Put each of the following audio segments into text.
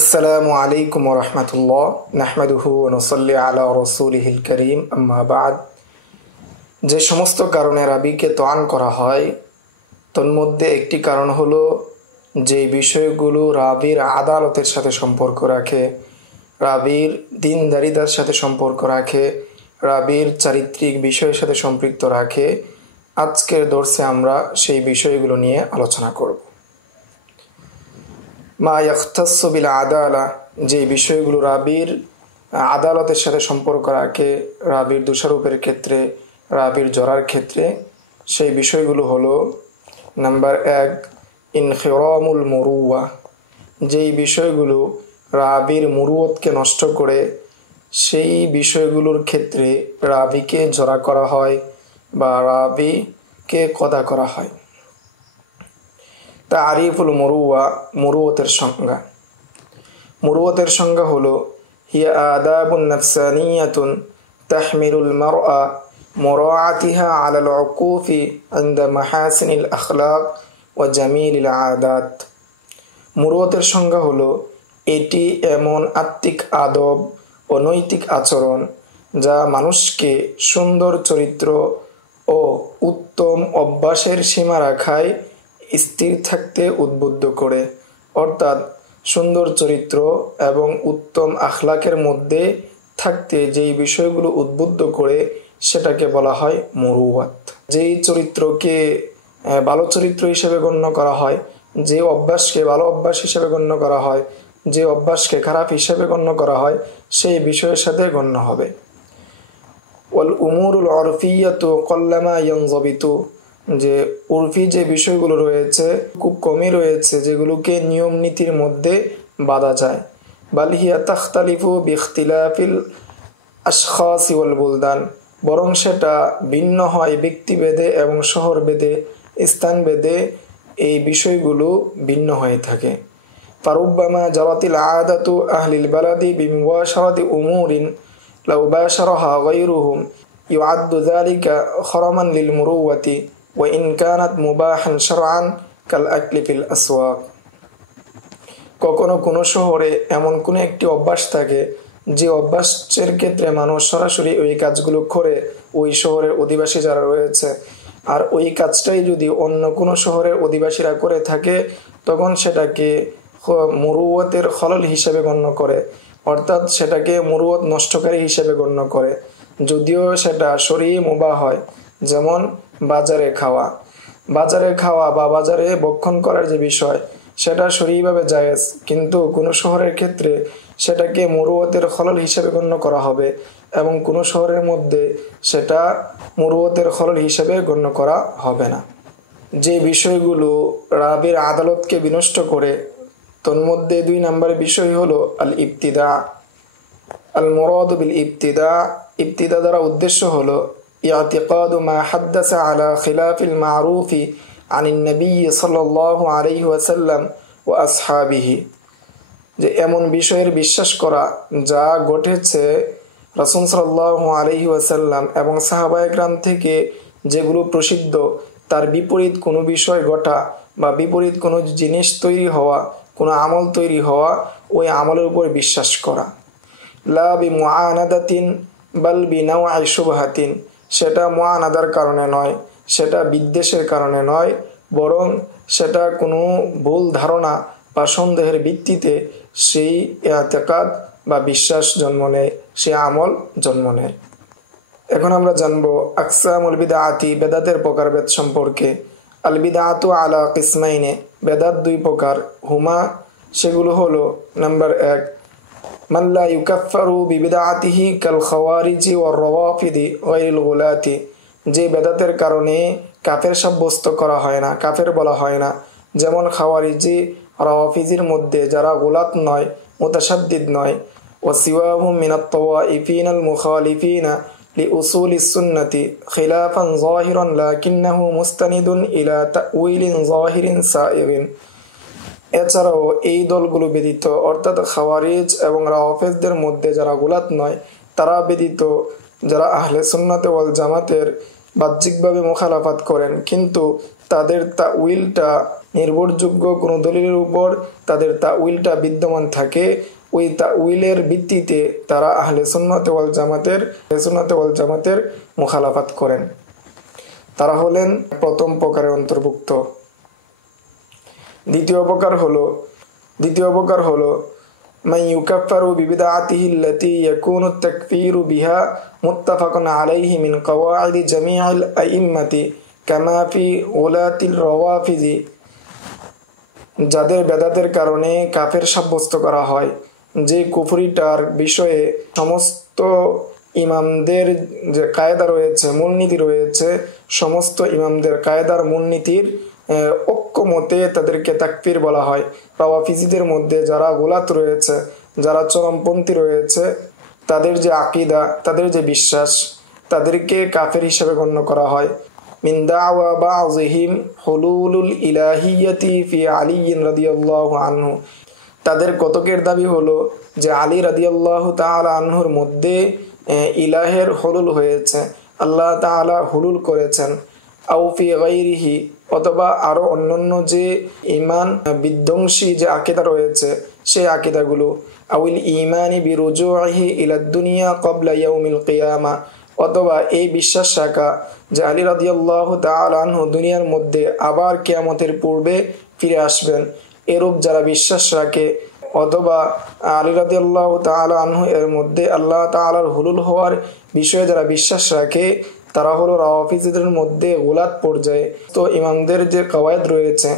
আসসালামু আলাইকুম ওয়া রাহমাতুল্লাহ নাহমাদুহু ওয়া নুসাল্লি আলা রাসূলিহিল কারীম আম্মা বা'দ। যে সমস্ত কারণে রাবিকে তোয়ান করা হয় তন্মধ্যে একটি কারণ হলো যে বিষয়গুলো রাবির আদালতের সাথে সম্পর্ক রাখে, রাবির দিনদারিতার সাথে সম্পর্ক রাখে, রাবির চারিত্রিক বিষয়ের সাথে সম্পৃক্ত রাখে। আজকের দর্সে আমরা সেই বিষয়গুলো নিয়ে আলোচনা করব। মা ইয়াখতাসসু বিল আদালা, যে বিষয়গুলো রাবির আদালতের সাথে সম্পর্ক রাখে, রাবির দোষারোপের ক্ষেত্রে, রাবির জরার ক্ষেত্রে, সেই বিষয়গুলো হলো নাম্বার 1 ইনখিরামুল মুরুয়া, যেই বিষয়গুলো রাবির মুরুয়তকে নষ্ট করে সেই বিষয়গুলোর ক্ষেত্রে রাবিকে জরা করা হয় বা রাবিকে কদা করা হয়। তারিফুল মুরুয়া, মুরুয়তের সংজ্ঞা। মুরুয়তের সংজ্ঞা হলো হিয়া আদাবুন নাফসানিয়াতুন তাহমিলুল মারআ মুরাআতিহা আলাল উকুফি ইনদা মাহাসিনিল আখলাক ওয়া জামিলিল আদাত। মুরুয়তের সংজ্ঞা হলো এটি এমন আত্মিক আদব ও নৈতিক আচরণ যা মানুষকে সুন্দর চরিত্র ও উত্তম অভ্যাসের সীমা রাখায় স্থির থাকতে উদ্বুদ্ধ করে, অর্থাৎ সুন্দর চরিত্র এবং উত্তম আখলাকের মধ্যে থাকতে যেই বিষয়গুলো উদ্বুদ্ধ করে সেটাকে বলা হয় মুরুয়াত। যেই চরিত্রকে ভালো চরিত্র হিসেবে গণ্য করা হয়, যে অভ্যাসকে ভালো অভ্যাস হিসেবে গণ্য করা হয়, যে অভ্যাসকে খারাপ হিসেবে গণ্য করা হয় সেই বিষয়ের সাথে গণ্য হবে। ওয়াল উমুরুল উরফিয়াতু কল্লামা ইয়ানযাবিতু, যে উরফি যে বিষয়গুলো রয়েছে খুব কমই রয়েছে যেগুলোকে নিয়ম নীতির মধ্যে বাঁধা যায়। বাল হিয়া তাখতালিফু বিইখতিলাফিল আশখাসি ওয়াল বুলদান, বরং সেটা ভিন্ন হয় ব্যক্তিভেদে এবং শহরভেদে, স্থানভেদে এই বিষয়গুলো ভিন্ন হয়ে থাকে। ফারুব্বামা জারাতিল আদাতু আহলিল বালাদি বিমুবাশারাতি উমুরিন লাউ বাশারাহা গায়রুহুম ইউআদ্দু যালিকা খরামান লিল মুরুওয়াতি ওয়া ইন কানাত মুবাহান শারআন কাল আকলি ফিল আসওয়াক। কখনো কোনো শহরে এমন কোনো একটি অভ্যাস থাকে যে অভ্যাসের ক্ষেত্রে মানুষ সরাসরি ওই কাজগুলো করে, ওই শহরের অধিবাসী যারা রয়েছে, আর ওই কাজটাই যদি অন্য কোনো শহরের অধিবাসীরা করে থাকে তখন সেটাকে মুরুওয়াতের খলল হিসেবে গণ্য করে, অর্থাৎ সেটাকে মুরুওয়াত নষ্টকারী হিসেবে গণ্য করে, যদিও সেটা শরঈ মুবাহ হয়। যেমন বাজারে খাওয়া বা বাজারে ভক্ষণ করার যে বিষয় সেটা শরঈভাবে জায়েজ, কিন্তু কোনো শহরের ক্ষেত্রে সেটাকে মুরুওয়াতের খলল হিসেবে গণ্য করা হবে এবং কোনো শহরের মধ্যে সেটা মুরুওয়াতের খলল হিসেবে গণ্য করা হবে না। যে বিষয়গুলো রাবির আদালতকে বিনষ্ট করে তন্মধ্যে 2 নম্বরের বিষয় হলো আল ইবতিদা। আল মুরাদ বিল ইবতিদা, ইবতিদা দ্বারা উদ্দেশ্য হলো ইআতিকাদু মা হাদ্দাসা আলা খিলাফিল মারুফি আনিন নবী সাল্লাল্লাহু আলাইহি ওয়াসাল্লাম ওয়া আসহাবিহি, যে এমন বিষয়ের বিশ্বাস করা যা ঘটেছে রাসূল সাল্লাল্লাহু আলাইহি ওয়াসাল্লাম এবং সাহাবায়ে কেরাম থেকে যেগুলো প্রসিদ্ধ তার বিপরীত কোনো বিষয় ঘটা বা বিপরীত কোনো জিনিস তৈরি হওয়া, কোনো আমল তৈরি হওয়া, ওই আমলের উপর বিশ্বাস করা। লা বিমুআনাদাতিন বাল বিনাওয়াই শুবহাতিন, সেটা মুআনাদার কারণে নয়, সেটা বিদ্বেষের কারণে নয়, বরং সেটা কোনো ভুল ধারণা বা সন্দেহের ভিত্তিতে সেই ইতিকাদ বা বিশ্বাস জন্ম নেয়, সে আমল জন্ম নেয়। এখন আমরা জানবো আকসামুল বিদআতি, বেদাতের প্রকারভেদ সম্পর্কে। আল বিদআতু আলা কিসমাইনে, বেদাত 2 প্রকার। হুমা, সেগুলো হলো নাম্বার 1 মান লা ইউকাফফারু বিবিদআতিহি কাল খাওয়ারিজি ওয়ার রাওয়াফিদি গায়রিল গুলাতি, যে বেদাতের কারণে কাফের সাব্যস্ত করা হয় না, কাফের বলা হয় না, যেমন খাওয়ারিজি রাওয়াফিজির মধ্যে যারা গুলাত নয়, মুতাশাদ্দিদ নয়। ওয়া সিওয়াহুম মিনাত তাওয়াইফিনাল মুখালিফিনা লিউসুলিস সুন্নতি খিলাফান যাহিরান লাকিন্নাহু মুস্তানিদুন ইলা তাউইলিন যাহিরিন সাইগিন। এছাড়াও এই দলগুলো ব্যতীত, অর্থাৎ খাওয়ারিজ এবং রাওয়াফিজদের মধ্যে যারা গুলাত নয় তারা ব্যতীত যারা আহলে সুন্নাত ওয়াল জামাতের বাহ্যিকভাবে মুখালাফাত করেন কিন্তু তাদের তাউইলটা নির্ভরযোগ্য কোনো দলিলের উপর তাদের তাউইলটা বিদ্যমান থাকে, ওই তাউইলের ভিত্তিতে তারা আহলে সুন্নাত ওয়াল জামাতের মুখালাফাত করেন। তারা হলেন প্রথম প্রকারের অন্তর্ভুক্ত। দ্বিতীয় প্রকার হলো মান ইউকাফফারু বিবিদআতিহি আল্লাতী ইয়াকুনু আত-তাকফীরু বিহা মুত্তাফাকুন আলাইহি মিন কওয়াইদি জামিআল আইম্মাতি কামা ফি উলাতিল রাওয়াফিজি। যাদের বেদাতের কারণে কাফের সাব্যস্ত করা হয়, যে কুফরিটার বিষয়ে সমস্ত ইমামদের যে কায়দা রয়েছে, মূলনীতি রয়েছে, সমস্ত ইমামদের কায়দার মূলনীতির ঐক্যমতে তাদেরকে তাকফির বলা হয়। রাওয়াফিজিদের মধ্যে যারা গোলাত রয়েছে, যারা চরমপন্থী রয়েছে, তাদের যে আকীদা, তাদের যে বিশ্বাস, তাদেরকে কাফের হিসেবে গণ্য করা হয়। মিন দাওয়া বাযিহিম হুলুলুল ইলাহিয়্যাতি ফি আলী রাদিয়াল্লাহু আনহু। তাদের কতকের দাবি হলো যে আলী রাদিয়াল্লাহু তাআলা আনহুর মধ্যে ইলাহের হুলুল হয়েছে, আল্লাহ তাআলা হুলুল করেছেন। আও ফি গায়রিহি, অথবা আরো অন্যান্য যে ঈমান বিধ্বংসী যে আকীদা রয়েছে সেই আকীদাগুলো। আউল ঈমানি বিরুজুহি ইলা দুনিয়া ক্বাবলা ইয়াউমিল কিয়ামা, অথবা এই বিশ্বাস শাখা যে আলী রাদিয়াল্লাহু তাআলা আনহু দুনিয়ার মধ্যে আবার কিয়ামতের পূর্বে ফিরে আসবেন, এরূপ যারা বিশ্বাস রাখে, অথবা আলী রাদিয়াল্লাহু তাআলা আনহু এর মধ্যে আল্লাহ তাআলার হুলুল হওয়ার বিষয়ে যারা বিশ্বাস রাখে, তারা হলো রাওয়াফিজিদের মধ্যে গোলাত পর্যায়ে। তো ইমামদের যে কাওয়ায়েদ রয়েছে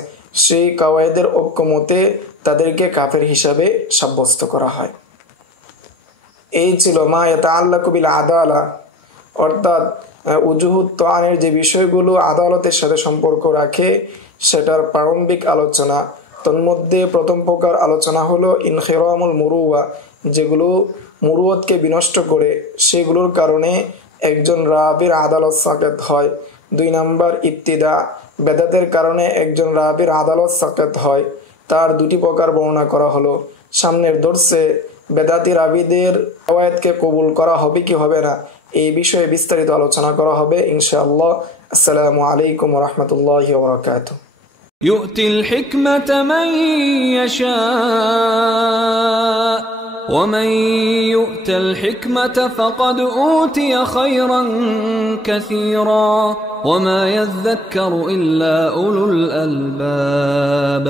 সেই কাওয়ায়েদের ঐক্যমতে তাদেরকে কাফের হিসাবে সাব্যস্ত করা হয়। এই ছিল মা ইয়াতাআল্লাকু বিল আদালা, অর্থাৎ উজুহুত তাআনের যে বিষয়গুলো আদালতের সাথে সম্পর্ক রাখে সেটার প্রারম্ভিক আলোচনা। তন্মধ্যে প্রথম প্রকার আলোচনা হলো ইনখিরামুল মুরুওয়া, যেগুলো মুরুওয়াতকে বিনষ্ট করে, সেগুলোর কারণে একজন রাবির আদালত সাকাত হয়। 2 নম্বর ইবতিদা, বেদাতের কারণে একজন রাবির আদালত সাকাত হয়। তার 2টি প্রকার বর্ণনা করা হলো। সামনের দর্সে বেদাতি রাবিদের রাওয়ায়াতকে কবুল করা হবে কি হবে না এই বিষয়ে বিস্তারিত আলোচনা করা হবে ইনশাআল্লাহ। আসসালামু আলাইকুম ওয়া রাহমাতুল্লাহি ওয়া বারাকাতুহু। يؤتي الحكمة من يشاء ومن يؤت الحكمة فقد أوتي خيرا كثيرا وما يذكر إلا أولو الألباب.